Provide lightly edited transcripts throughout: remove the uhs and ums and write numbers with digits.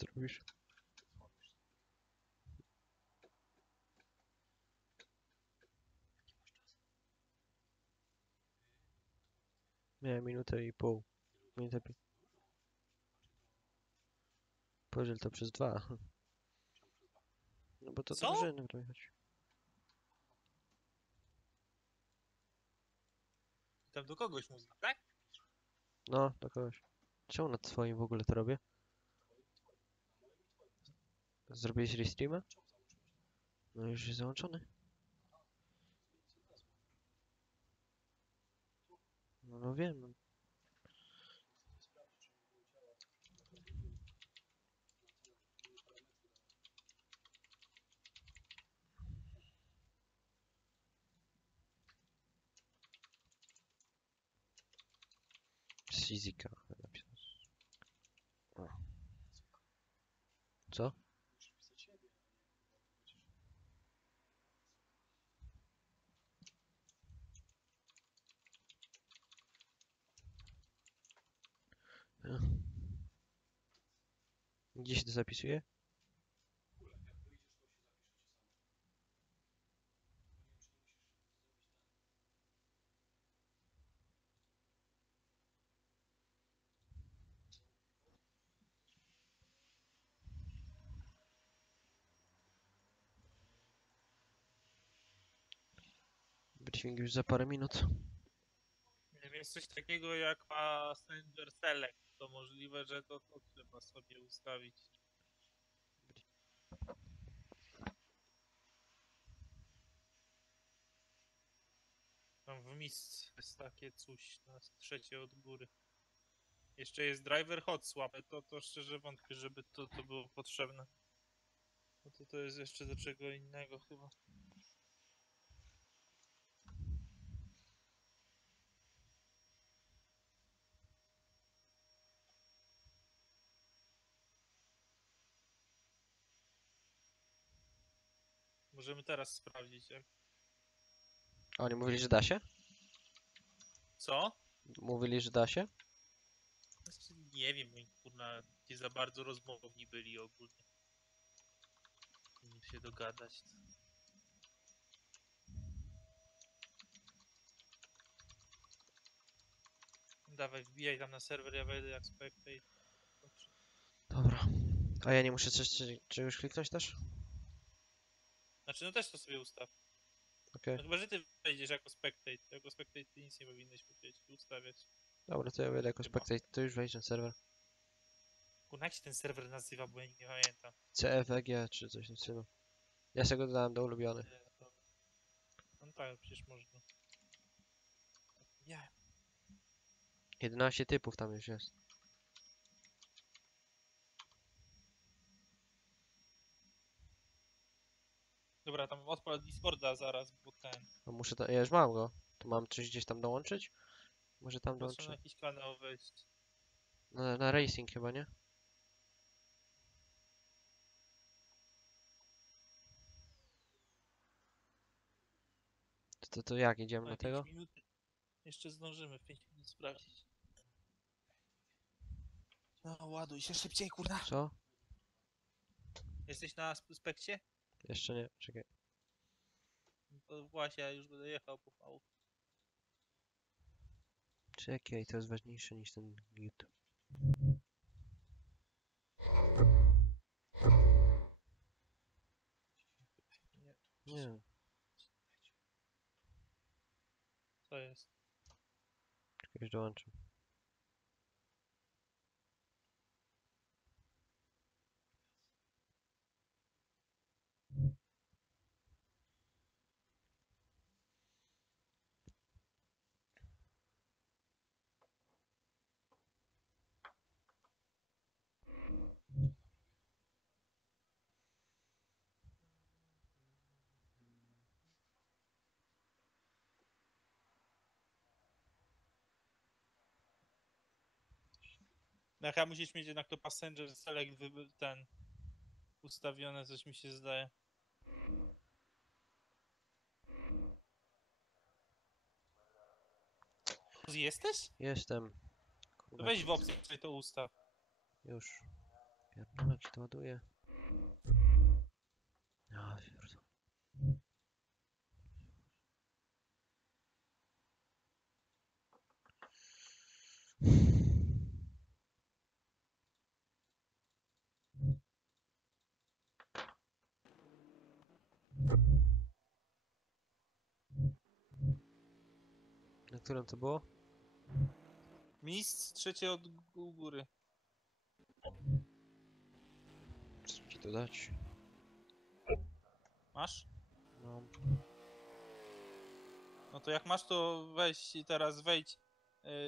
Co robisz? Miałem minutę i pół. Minutę pi... Podziel to przez 2. No bo to Co? drużyny w to chodzi. Tam do kogoś można, tak? No, do kogoś. Czemu nad swoim w ogóle to robię? Zrobiłeś restreama? No już jest załączony. No wiem. No. Suzuka. Co? Gdzie się to zapisuje? Briefing już za parę minut. Nie wiem, jest coś takiego jak Passenger Select. To możliwe, że to trzeba sobie ustawić. Tam w miejscu jest takie coś na trzecie od góry. Jeszcze jest driver hot swap, to szczerze wątpię, żeby to było potrzebne. No to jest jeszcze do czego innego chyba. Możemy teraz sprawdzić jak. A oni mówili, że da się? Co? Mówili, że da się? Znaczy, nie wiem, oni kurna nie za bardzo rozmowni byli ogólnie. Nie się dogadać. Dawaj, wbijaj tam na serwer, ja wejdę jak spectate. Dobra. A ja nie muszę czegoś kliknąć też? Znaczy, no też to sobie ustaw. Okej. No chyba, że ty wejdziesz jako spectate. Jako spectate ty nic nie powinieneś musieć ustawiać. Dobra, to ja wejdę jako Chyba. spectate. To już wejdź na serwer. Kurna, jak się ten serwer nazywa, bo ja nie pamiętam. CFG czy coś w tym stylu. Ja sobie go dodałem do ulubiony. No tak, przecież można. Nie. 11 typów tam już jest. Dobra, tam odpal Discorda zaraz, bo ten. A muszę ja już mam go. To mam coś gdzieś tam dołączyć? Może tam Po prostu na dołączę. jakiś kanał wejść. Na racing chyba, nie? To jak, idziemy Ale na 5 tego? minut. Jeszcze zdążymy w 5 minut sprawdzić. No, ładuj się szybciej, kurna. Co? Jesteś na spekcie? Jeszcze nie, czekaj. No to właśnie, ja już będę jechał pomału. Czekaj, to jest ważniejsze niż ten YouTube. Nie, Co jest? czekaj, już dołączę. No, chyba musisz mieć jednak to Passenger Select ten ustawione, coś mi się zdaje. Jesteś? Jestem. To Kurwa, weź w opcję, sobie to ustaw. już. Pierdolę, jak się to ładuje. Ja pierdolę. Na którym to było? Mistrz, trzecie od góry. Co ci to dać? Masz? No. No to jak masz, to weź teraz wejdź,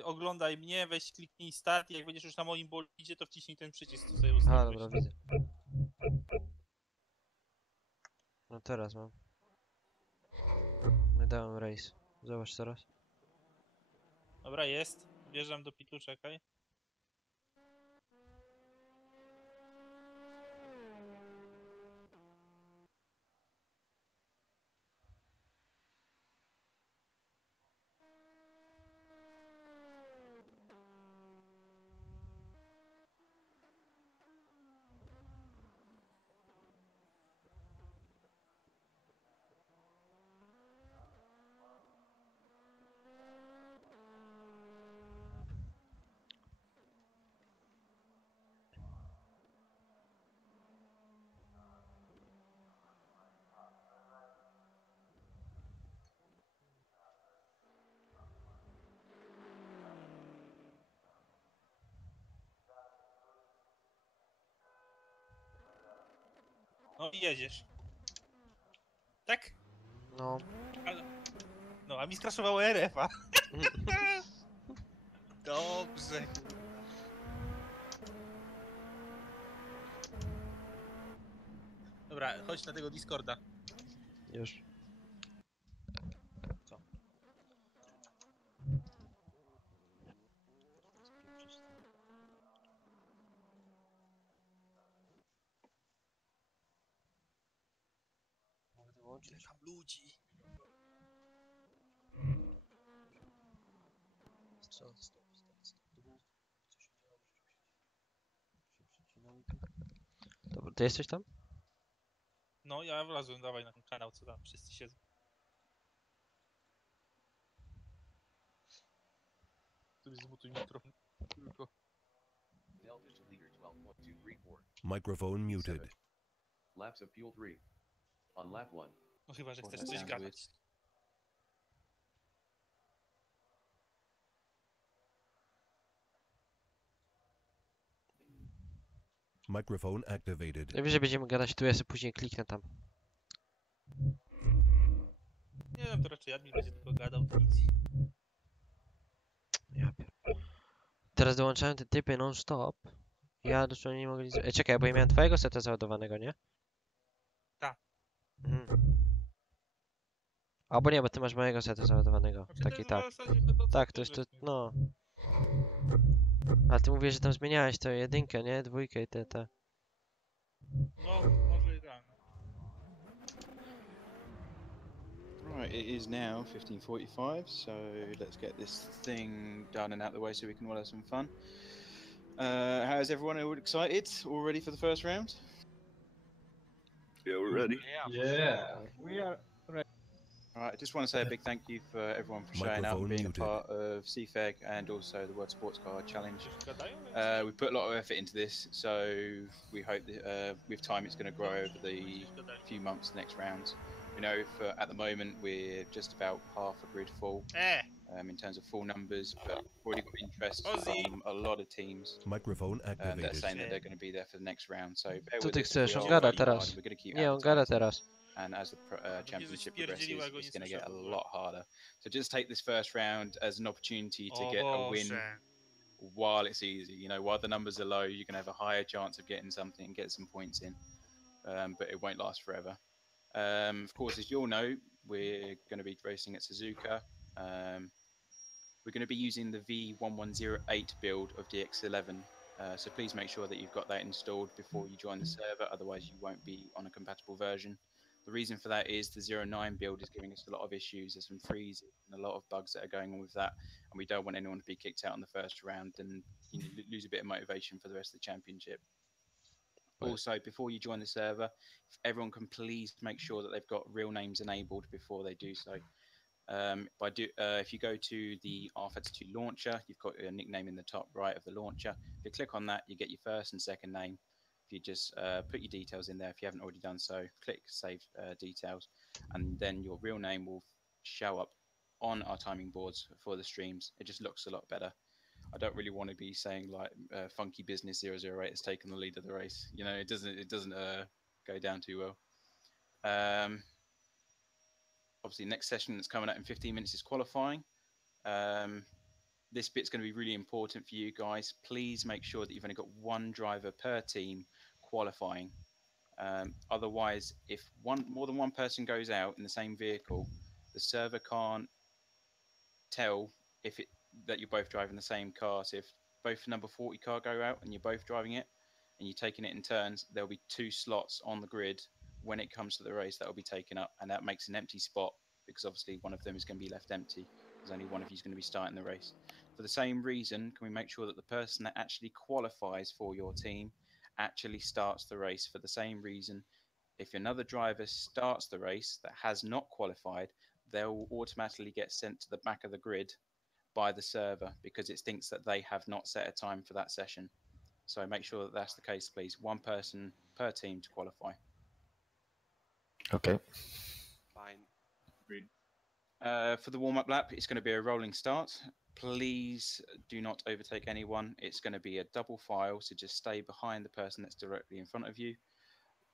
oglądaj mnie, weź kliknij start i jak będziesz już na moim bolidzie, to wciśnij ten przycisk, co sobie A, ustawiłeś. dobra, widzę. No teraz mam. Nie dałem race. Zobacz teraz. Dobra, jest. Wjeżdżam do pitu, czekaj. No i jedziesz. Tak? No. No, a mi skraszowało RF-a. Dobrze. Dobra, chodź na tego Discorda. Już. Co? Mogę to włączyć? Tam ludzi. Stop. Co się działo? Się przecinał i tak. Dobra, ty jesteś tam? No, ja wlazłem, dawaj na ten kanał, co tam wszyscy siedzą. Tu zmutuj mikrofon. Tylko. Microphone muted. Laps of fuel 3. On lap 1. No chyba, że Well, chcesz that coś sounds gadać. Microphone activated. Najwyżej będziemy gadać tu, ja sobie później kliknę tam. Nie wiem, to raczej admin będzie tylko gadał, to nic. Ja Teraz dołączałem te typy non-stop. Ja dosłownie nie mogę nic... czekaj, bo ja miałem twojego seta załadowanego, nie? Tak. Mhm. Albo nie, bo ty masz mojego seta załadowanego. Znaczy, Taki tak. w zasadzie to, co Tak, ty to jest to, żeś mi- no. Ale ty mówisz, że tam zmieniałeś to jedynkę, nie? Dwójkę i te. No, może i tak. No. Right, it is now 15:45, so let's get this thing done and out of the way so we can all have some fun. How is everyone all excited? All ready for the first round? Yeah, we're ready. Yeah, we are. Alright, I just want to say a big thank you for everyone for showing up and Microphone being muted. a part of CFEG and also the World Sports Car Challenge. Już gadają? We put a lot of effort into this, so we hope that with time it's going to grow over the few months next rounds. We know for at the moment we're just about half a grid full in terms of full numbers, but we've already got interest Ozzy. from a lot of teams Microphone that are activated. saying that they're going to be there for the next round. So bear Co with ty us. chcesz? We On are gada working hard teraz. and We're going to keep Nie, on gada advertising. teraz. And as the championship progresses, spierdzieliła go, nie it's going to słyszę get a w ogóle. lot harder. So just take this first round as an opportunity to O get a win Boże. while it's easy. You know, while the numbers are low, you can have a higher chance of getting something, get some points in, but it won't last forever. Of course, as you all know, we're going to be racing at Suzuka. We're going to be using the V1108 build of DX11. So please make sure that you've got that installed before you join the server, otherwise you won't be on a compatible version. The reason for that is the 09 build is giving us a lot of issues. There's some freezes and a lot of bugs that are going on with that, and we don't want anyone to be kicked out in the first round and lose a bit of motivation for the rest of the championship. Also, before you join the server, if everyone can please make sure that they've got real names enabled before they do so. If you go to the R32 launcher, you've got your nickname in the top right of the launcher. If you click on that, you get your first and second name. If you just put your details in there, if you haven't already done so, click Save Details, and then your real name will show up on our timing boards for the streams. It just looks a lot better. I don't really want to be saying like Funky Business 008 has taken the lead of the race. You know, it doesn't go down too well. Obviously, next session that's coming up in 15 minutes is qualifying. This bit's going to be really important for you guys. Please make sure that you've only got one driver per team qualifying. Otherwise, if more than one person goes out in the same vehicle, the server can't tell that you're both driving the same car. So if both number 40 car go out and you're both driving it and you're taking it in turns, there'll be 2 slots on the grid when it comes to the race that will be taken up, and that makes an empty spot because obviously one of them is going to be left empty because only one of you is going to be starting the race. For the same reason, can we make sure that the person that actually qualifies for your team actually starts the race? For the same reason, if another driver starts the race that has not qualified, they'll automatically get sent to the back of the grid by the server because it thinks that they have not set a time for that session. So make sure that that's the case, please. One person per team to qualify. Okay. Fine. Agreed. For the warm-up lap, it's going to be a rolling start. Please do not overtake anyone. It's going to be a double file, so just stay behind the person that's directly in front of you.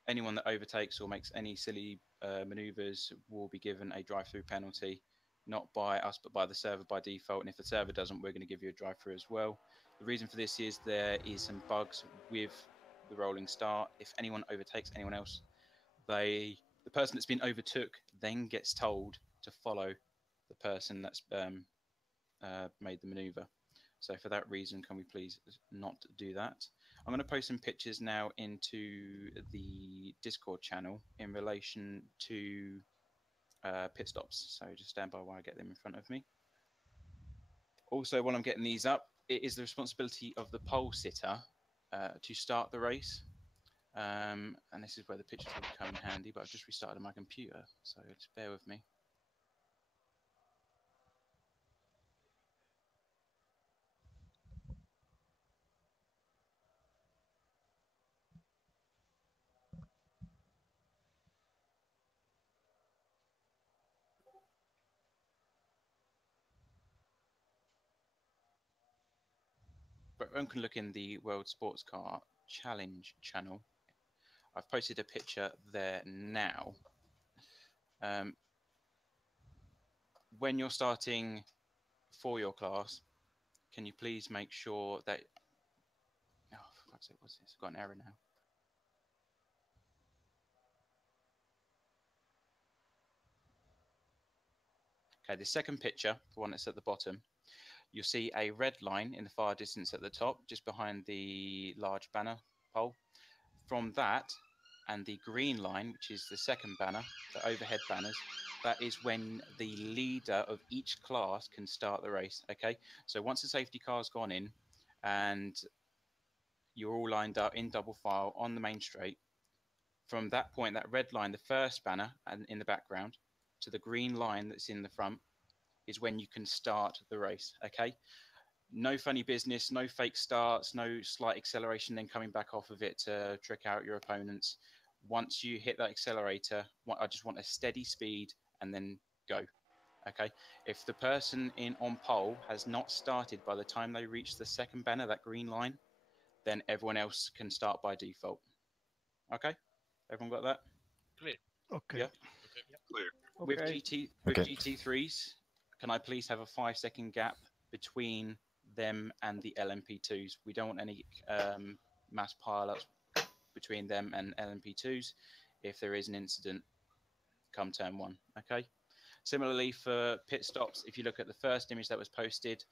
Anyone that overtakes or makes any silly maneuvers will be given a drive-through penalty, not by us, but by the server by default. And if the server doesn't, we're going to give you a drive-through as well. The reason for this is there is some bugs with the rolling start. If anyone overtakes anyone else, the person that's been overtook then gets told to follow the person that's made the maneuver. So for that reason, can we please not do that? I'm going to post some pictures now into the Discord channel in relation to pit stops. So just stand by while I get them in front of me. Also, while I'm getting these up, it is the responsibility of the pole sitter to start the race. And this is where the pictures will come in handy, but I've just restarted my computer, so just bear with me. But one can look in the World Sports Car Challenge channel. I've posted a picture there now. When you're starting for your class, can you please make sure that... Oh, for fuck's sake, what's this? I've got an error now. Okay, the second picture, the one that's at the bottom, you'll see a red line in the far distance at the top, just behind the large banner pole. From that and the green line, which is the second banner, the overhead banners, that is when the leader of each class can start the race. Okay, so once the safety car's gone in and you're all lined up in double file on the main straight, from that point, that red line, the first banner and in the background, to the green line that's in the front, is when you can start the race. Okay, no funny business, no fake starts, no slight acceleration then coming back off of it to trick out your opponents. Once you hit that accelerator, I just want a steady speed and then go. Okay, if the person on pole has not started by the time they reach the second banner, that green line, then everyone else can start by default. Okay, everyone got that? Clear. Okay. Yeah. Okay. Yep. Clear. With Okay. GT3s, can I please have a 5-second gap between them and the LMP2s? We don't want any mass pileups between them and LMP2s if there is an incident come turn 1. Okay. Similarly for pit stops, if you look at the first image that was posted,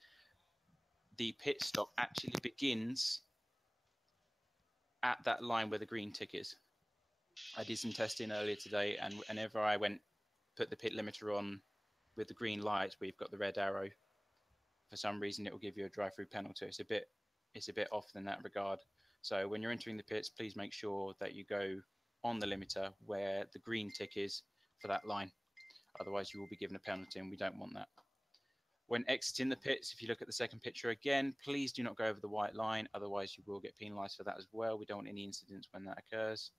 the pit stop actually begins at that line where the green tick is. I did some testing earlier today, and whenever I put the pit limiter on with the green light where you've got the red arrow, for some reason it will give you a drive-through penalty. It's a bit off in that regard. So when you're entering the pits, please make sure that you go on the limiter where the green tick is for that line. Otherwise, you will be given a penalty, and we don't want that. When exiting the pits, if you look at the second picture again, please do not go over the white line. Otherwise, you will get penalised for that as well. We don't want any incidents when that occurs.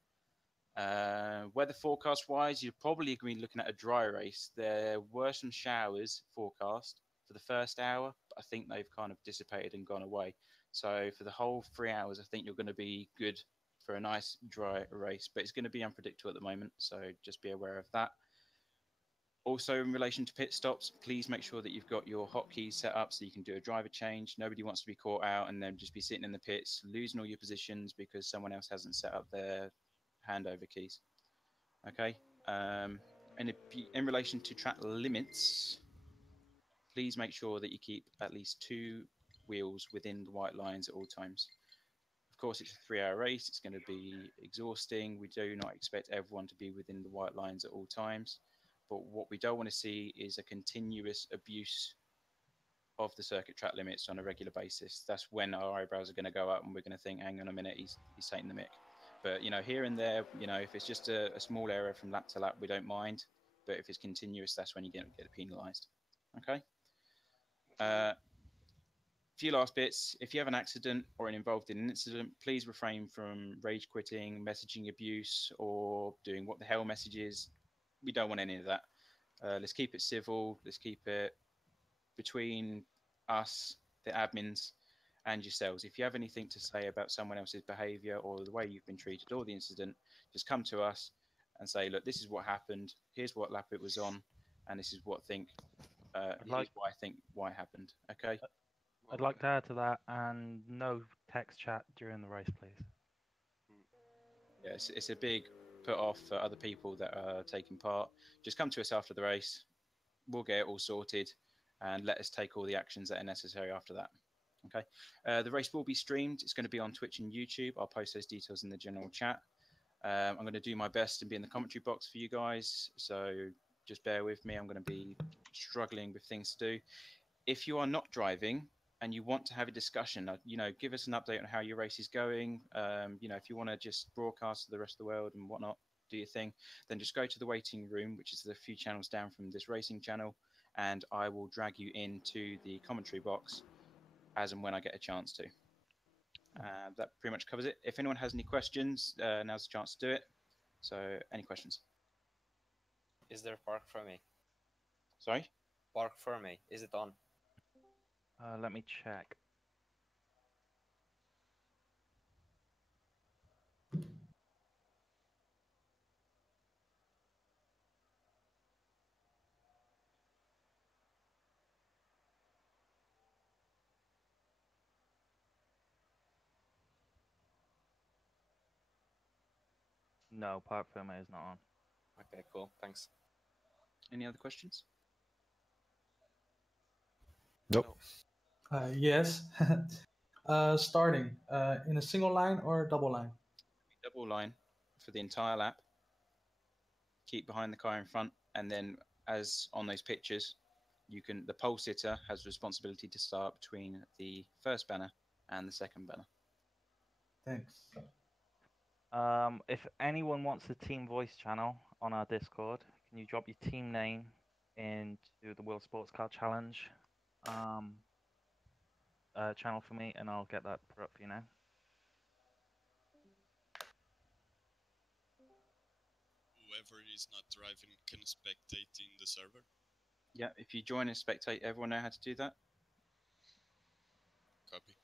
Weather forecast-wise, you're probably going to be looking at a dry race. There were some showers forecast for the first hour, but I think they've kind of dissipated and gone away. So for the whole 3 hours, I think you're going to be good for a nice dry race, but it's going to be unpredictable at the moment, so just be aware of that. Also, in relation to pit stops, please make sure that you've got your hotkeys set up so you can do a driver change. Nobody wants to be caught out and then just be sitting in the pits, losing all your positions because someone else hasn't set up their handover keys. Okay. And in relation to track limits, please make sure that you keep at least 2 wheels within the white lines at all times. Of course, it's a 3-hour race. It's going to be exhausting. We do not expect everyone to be within the white lines at all times. But what we don't want to see is a continuous abuse of the circuit track limits on a regular basis. That's when our eyebrows are going to go up and we're going to think, hang on a minute, he's taking the mick. But, you know, here and there, you know, if it's just a small error from lap to lap, we don't mind. But if it's continuous, that's when you get penalised. Okay? Few last bits. If you have an accident or involved in an incident, please refrain from rage quitting, messaging abuse, or doing what the hell messages. We don't want any of that. Let's keep it civil. Let's keep it between us, the admins, and yourselves. If you have anything to say about someone else's behaviour or the way you've been treated or the incident, just come to us and say, look, this is what happened. Here's what lap it was on, and this is what here's why I think why it happened. Okay. I'd like to add to that, and no text chat during the race, please. Yeah, it's a big put off for other people that are taking part. Just come to us after the race. We'll get it all sorted, and let us take all the actions that are necessary after that. Okay. The race will be streamed. It's going to be on Twitch and YouTube. I'll post those details in the general chat. I'm going to do my best and be in the commentary box for you guys. So just bear with me. I'm going to be struggling with things to do. If you are not driving and you want to have a discussion, you know, give us an update on how your race is going. You know, if you want to just broadcast to the rest of the world and whatnot, do your thing, then just go to the waiting room, which is a few channels down from this racing channel, and I will drag you into the commentary box as and when I get a chance to. That pretty much covers it. If anyone has any questions, now's the chance to do it. So, any questions? Is there park for me? Sorry? Park for me. Is it on? Let me check. No, park firma is not on. Okay, cool. Thanks. Any other questions? Nope. Yes. Starting in a single line or double line? Double line for the entire lap. Keep behind the car in front, and then as on those pictures, the pole sitter has responsibility to start between the first banner and the second banner. Thanks. If anyone wants the team voice channel on our Discord, can you drop your team name into the World Sports Car Challenge channel for me, and I'll get that put up for you now. Whoever is not driving can spectate in the server. Yeah, if you join and spectate, everyone know how to do that? Copy.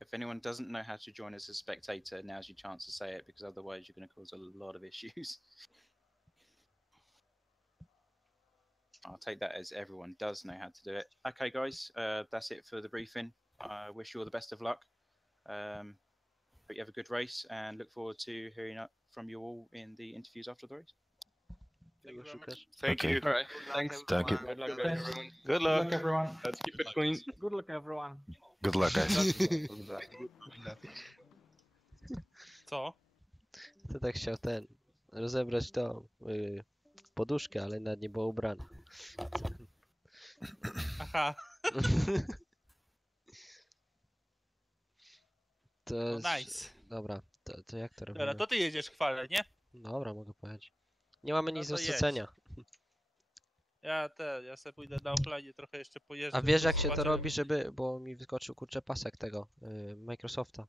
If anyone doesn't know how to join as a spectator, now's your chance to say it, because otherwise you're going to cause a lot of issues. I'll take that as everyone does know how to do it. Okay, guys, that's it for the briefing. I wish you all the best of luck. Hope you have a good race, and look forward to hearing from you all in the interviews after the race. Thank you very much. Thank you. All right. Thanks. Thank you. Good luck, Thanks. everyone. Good luck. Good luck, everyone. Let's keep it clean. Good luck, everyone. Good luck, guys. Co? To tak chciał rozebrać tą poduszkę, ale nad nie było ubrane. Aha. To No jest... nice. Dobra, to jak to Dobra, robimy? to ty jedziesz chwalę, nie? Dobra, mogę pojechać. Nie mamy No nic to do jedź. stracenia. Ja sobie pójdę na offline, trochę jeszcze pojeżdżę. A wiesz to jak się to zobaczę, robi, żeby... Bo mi wyskoczył kurczę pasek tego, Microsofta.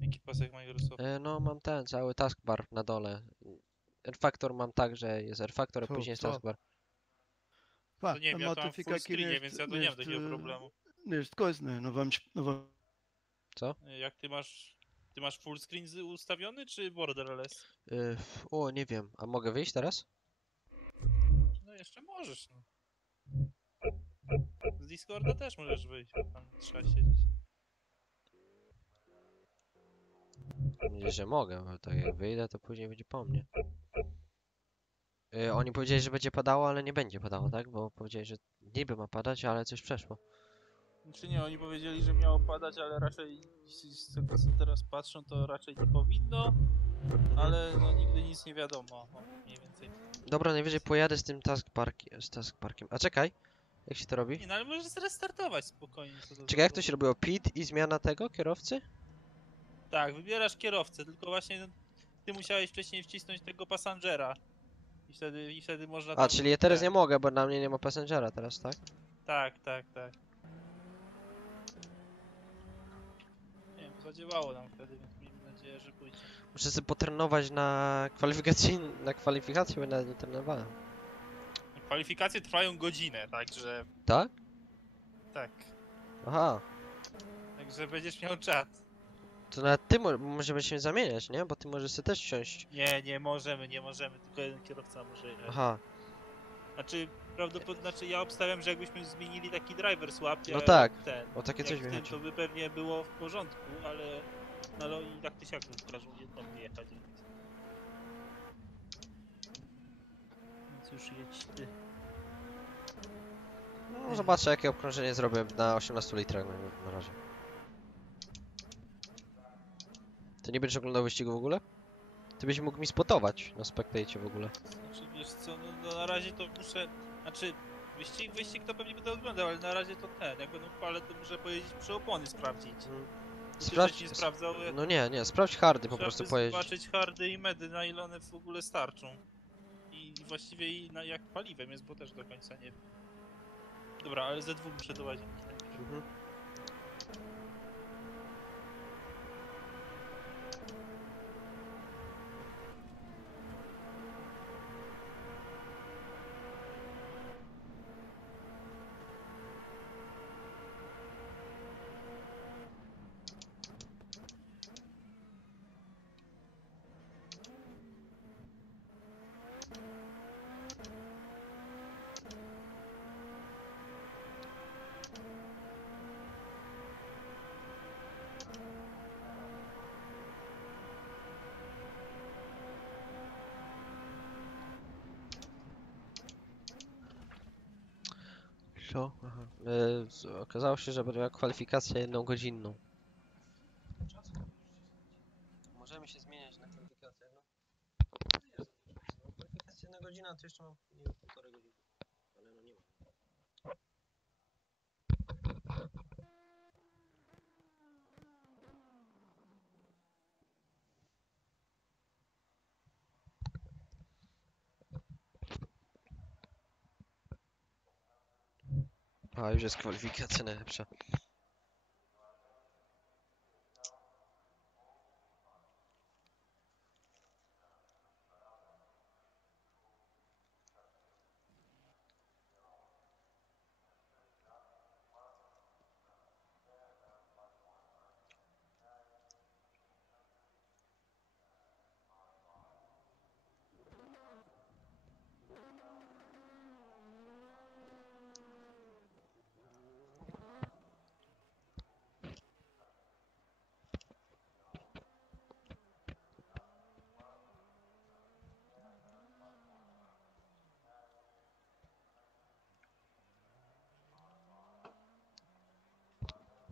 Jaki pasek Microsoft? No mam ten, cały taskbar na dole. R-Factor mam tak, że jest R-Factor, a Co, później jest co? taskbar. To nie wiem, ja to mam w full modificatie screenie, więc ja to nie mam takiego problemu. neste coisa, né? Não vamos. Co? Jak ty masz full screen ustawiony, czy borderless? O, nie wiem. A mogę wyjść teraz? No jeszcze możesz, no. Z Discorda też możesz wyjść, bo tam trzeba siedzieć. Mówię, że mogę, bo tak jak wyjdę, to później będzie po mnie. Oni powiedzieli, że będzie padało, ale nie będzie padało, tak? Bo powiedzieli, że niby ma padać, ale coś przeszło. Czy nie, oni powiedzieli, że miało padać, ale raczej z tego co teraz patrzą, to raczej nie powinno. Ale no nigdy nic nie wiadomo, no, mniej więcej. Dobra, najwyżej pojadę z tym taskbarkiem. A czekaj, jak się to robi? Nie, no ale możesz zrestartować spokojnie. Co to Czekaj, jak to się robiło? PIT i zmiana tego kierowcy? Tak, wybierasz kierowcę, tylko właśnie no, ty musiałeś wcześniej wcisnąć tego passengera. I wtedy można A, tam... czyli ja teraz tak. nie mogę, bo na mnie nie ma passengera teraz, tak? Tak. Nie wiem, zadziałało nam wtedy, więc miejmy nadzieję, że pójdzie. Muszę sobie potrenować na kwalifikację, bo nawet nie trenowałem. Kwalifikacje trwają godzinę, także... Tak? Tak. Aha. Także będziesz miał czat. To nawet ty możemy się zamieniać, nie? Bo ty możesz sobie też wsiąść. Nie możemy, tylko jeden kierowca może jechać. Aha. Znaczy, prawdopodobnie, ja obstawiam, że jakbyśmy zmienili taki driver swap, No tak, ten, o takie jak coś w mi tym, chodzi. to by pewnie było w porządku, ale i tak ty siak każą jedną jechać. Więc już jedź ty. No, zobaczę jakie obkrążenie zrobię na 18 litrach na razie. Ty nie będziesz oglądał wyścigu w ogóle? Ty byś mógł mi spotować na Spectacie w ogóle. Znaczy, wiesz co, no na razie to muszę... Znaczy, wyścig to pewnie będę oglądał, ale na razie to jak będą pale, to muszę pojeździć przy opony sprawdzić. Sprawdź... Nie sprawdzał, No nie, sprawdź hardy po trzeba prostu by pojeździć. zobaczyć hardy i medy, na ile one w ogóle starczą. I właściwie jak paliwem jest, bo też do końca nie wiem. Dobra, ale ze dwóch muszę do łazienki. Co? Aha. Okazało się, że będę miał kwalifikację 1-godzinną. Możemy się zmieniać na kwalifikację, no. Kwalifikacja 1 godzina, to jeszcze mam nie wiem, 1,5 godziny. Ale no nie ma. A, już jest kwalifikacja najlepsza.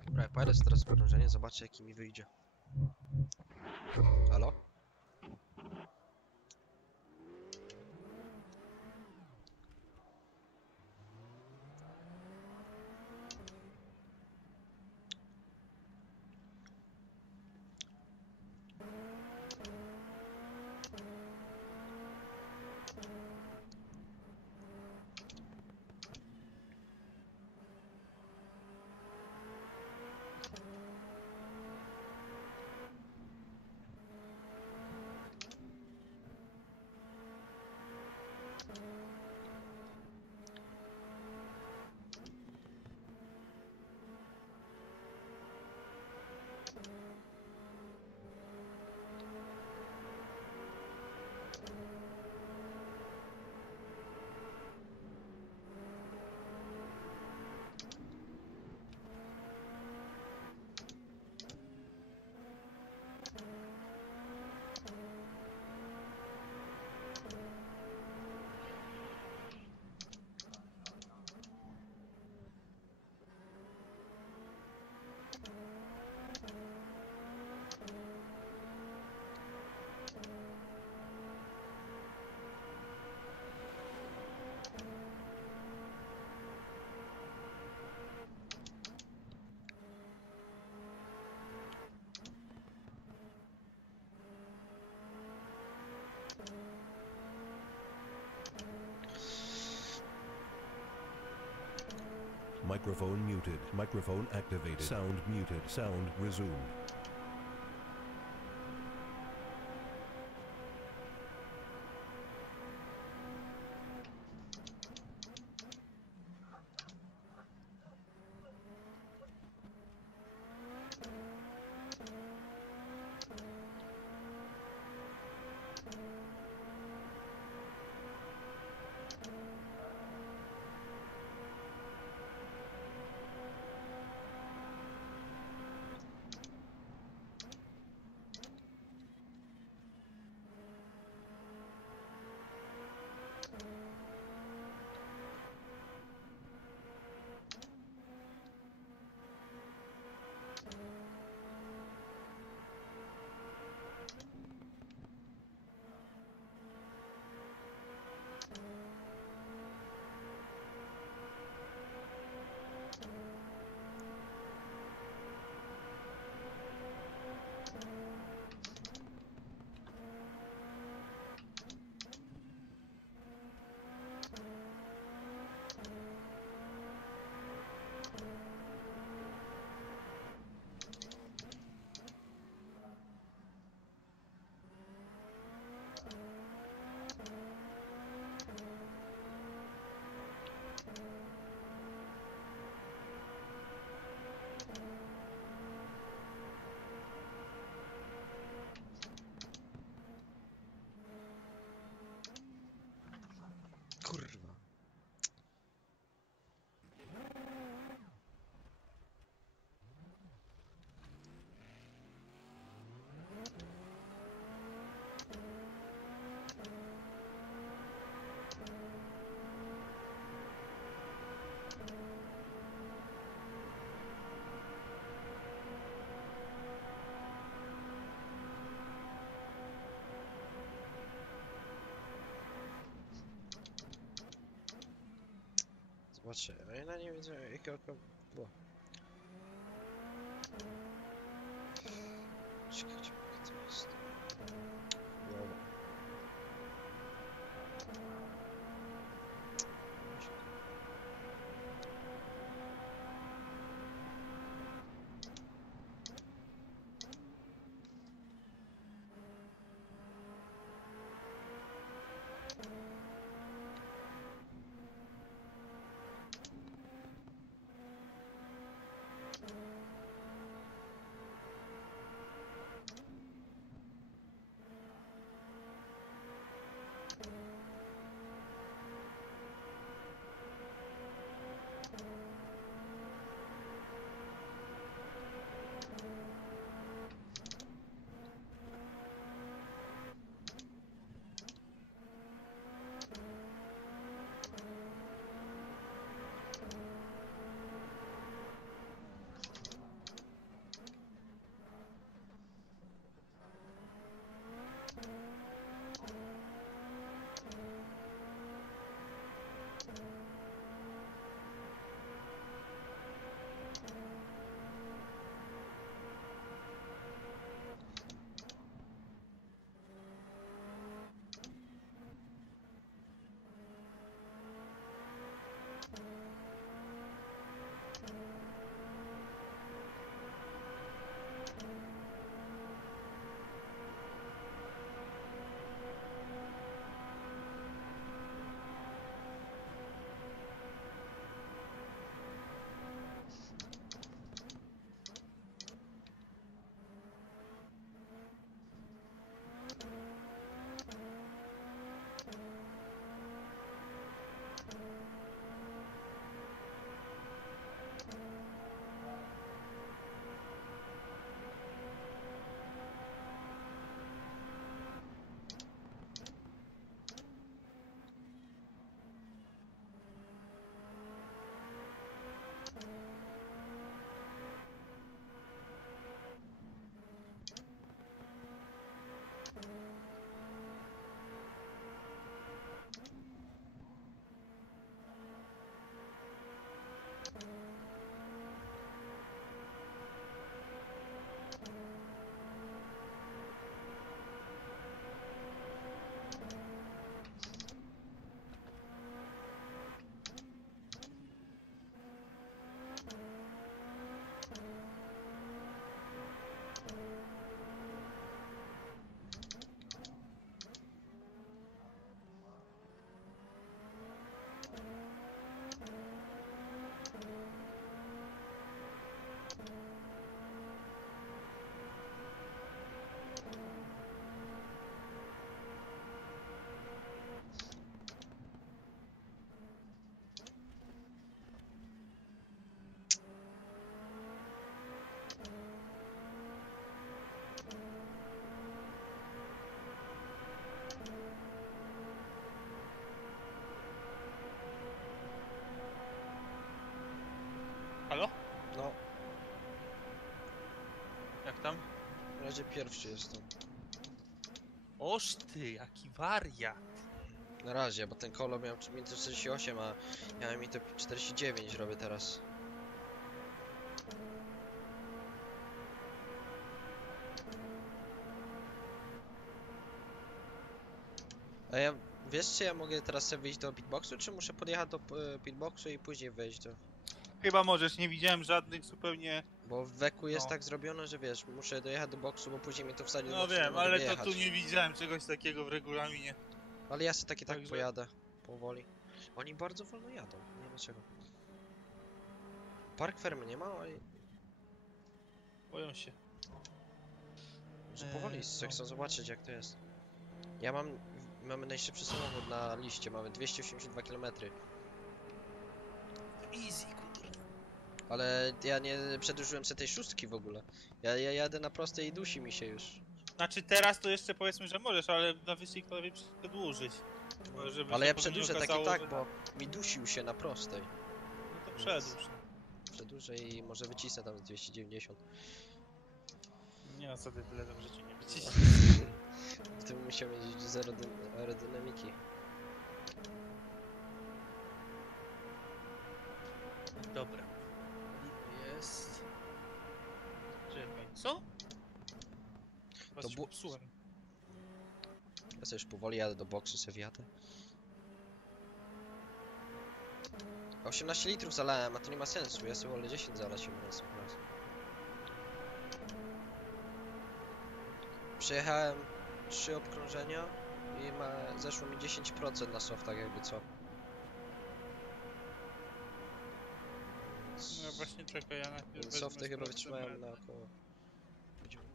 Dobra, pojadę sobie teraz okrążenie, zobaczę jaki mi wyjdzie. Halo? Microphone muted. Microphone activated. Sound muted. Sound resumed. Kurwa. Zobaczcie, a ja nie widzę jakiego... O. Czekajcie, jak to jest? Wow. razie pierwszy jestem. Oż ty, jaki wariat. Na razie, bo ten kolo miał minutę 48, a ja miałem minutę 49 robię teraz. A ja, wiesz czy ja mogę teraz sobie wyjść do pitboxu, czy muszę podjechać do pitboxu i później wejść do... Chyba możesz, nie widziałem żadnych zupełnie... Bo w weku jest No. tak zrobione, że wiesz, muszę dojechać do boksu, bo później mnie to wsadzi do No boksu, nie wiem, mogę ale wyjechać. to tu nie widziałem czegoś takiego w regulaminie. Ale ja sobie tak i tak Także- pojadę, powoli. Oni bardzo wolno jadą, nie wiem dlaczego. Park fermy nie ma, ale... Boją się. Może powoli, no. chcę zobaczyć jak to jest. Mamy najszybszy samochód na liście, mamy 282 km. Easy, kurde. Ale ja nie przedłużyłem sobie tej szóstki w ogóle. Ja jadę na prostej i dusi mi się już. Znaczy teraz to jeszcze powiedzmy, że możesz, ale na wyścig to lepiej przedłużyć. Żeby Ale się ja potem nie przedłużę tak i okazało, tak, że- bo mi dusił się na prostej. No to przedłuż. Przedłużę i może wycisnę tam z 290. Nie no, co ty tyle w życiu nie wyciśniesz. To bym musiał mieć zero aerodynamiki. Dobra. Jest... Czekaj, co? To To bu- psułem. Ja sobie już powoli jadę do boksu, sobie wjadę. 18 litrów zalałem, a to nie ma sensu. Ja sobie wolę 10 zalać im raz. Przejechałem 3 obkrążenia i zeszło mi 10% na softach jakby co. No właśnie czekaj, ja najpierw wezmę, Softy chyba sprawdzę wytrzymałem metr. na około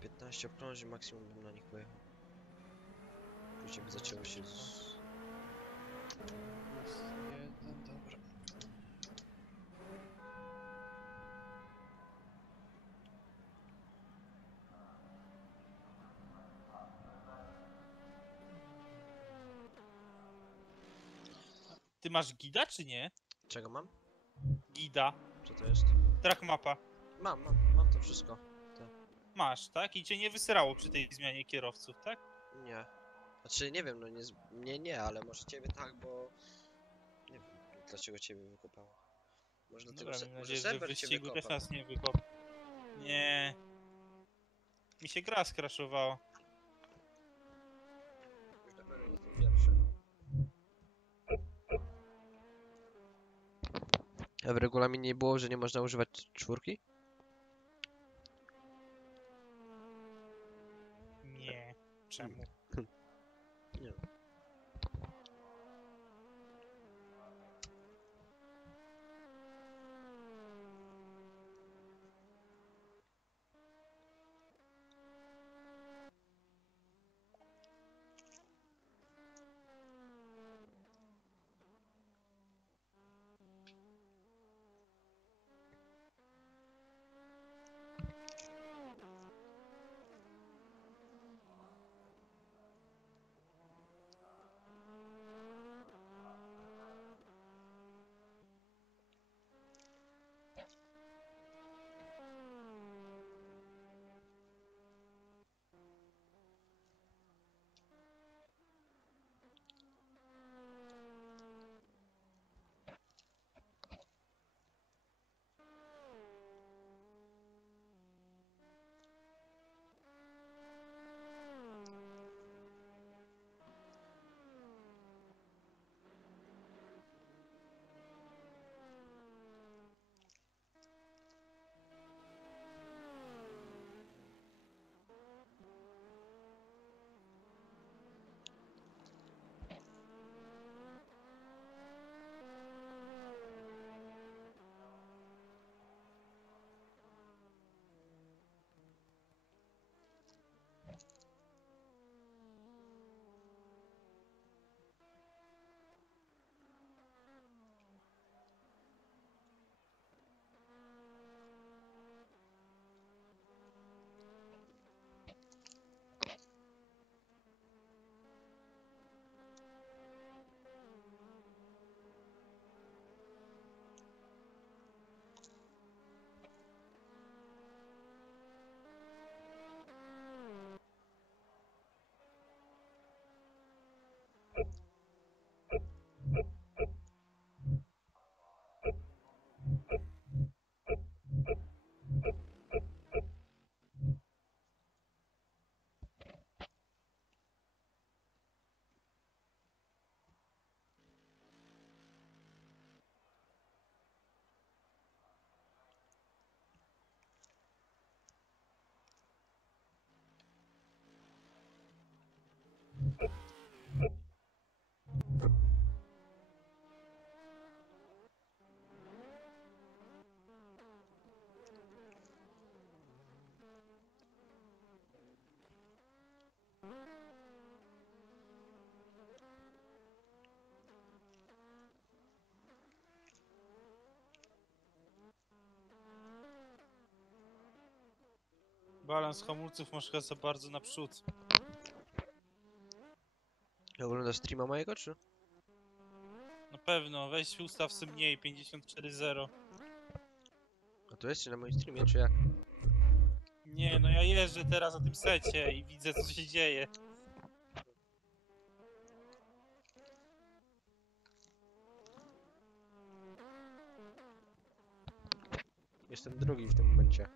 15 obkrążeń, maksimum bym na nich pojechał. Później by zaczęło się Plus 1, dobra. Ty masz gida czy nie? Czego mam? Gida. Co to jest? Track mapa. Mam to wszystko. Masz, tak? I cię nie wysyrało przy tej zmianie kierowców, tak? Nie. Znaczy nie wiem, no mnie nie, ale może ciebie tak, bo... Nie wiem, dlaczego ciebie wykopało. Może dlatego, Dobra, mam może nadzieję, że w serwer cię wyścigu też wykopał. nas nie wykop. Nie. Mi się gra skraszowała. Już na pewno jestem pierwszy. A w regulaminie nie było, że nie można używać czwórki? Nie. Czemu? Nie. Balans hamulców masz chyba za bardzo naprzód. Oglądasz streama mojego, czy? Na pewno, weź ustaw sobie mniej, 54.0. A to jest czy na moim streamie, czy jak? Nie, no ja jeżdżę teraz na tym secie i widzę co się dzieje. Jestem drugi w tym momencie.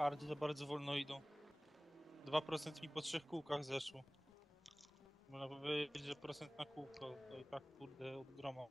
Hardy to bardzo wolno idą. 2% mi po 3 kółkach zeszło. Można powiedzieć, że procent na kółko, to i tak kurde od groma.